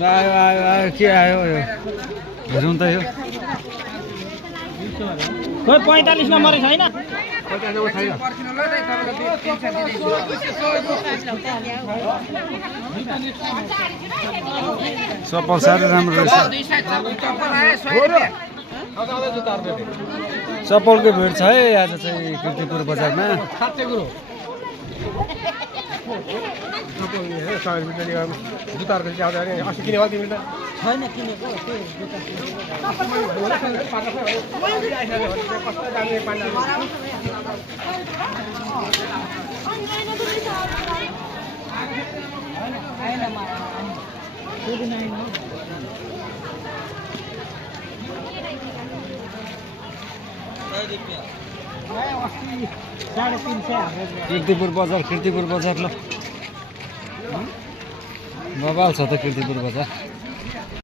आयो आयो आयो के आयो यो हेरौँ त यो खोइ 45 नम्बर छैन चप्पल साह्रै राम्रो रहेछ चप्पलको भिड छ है आज चाहिँ कीर्तिपुर बजारमा जुत्ताहरुको चाहिँ आउँदैन नि अस्ति किने हो तिमीले त छैन किनेको त्यो कीर्तिपुर बजार ल बबाल छ त कीर्तिपुर बजार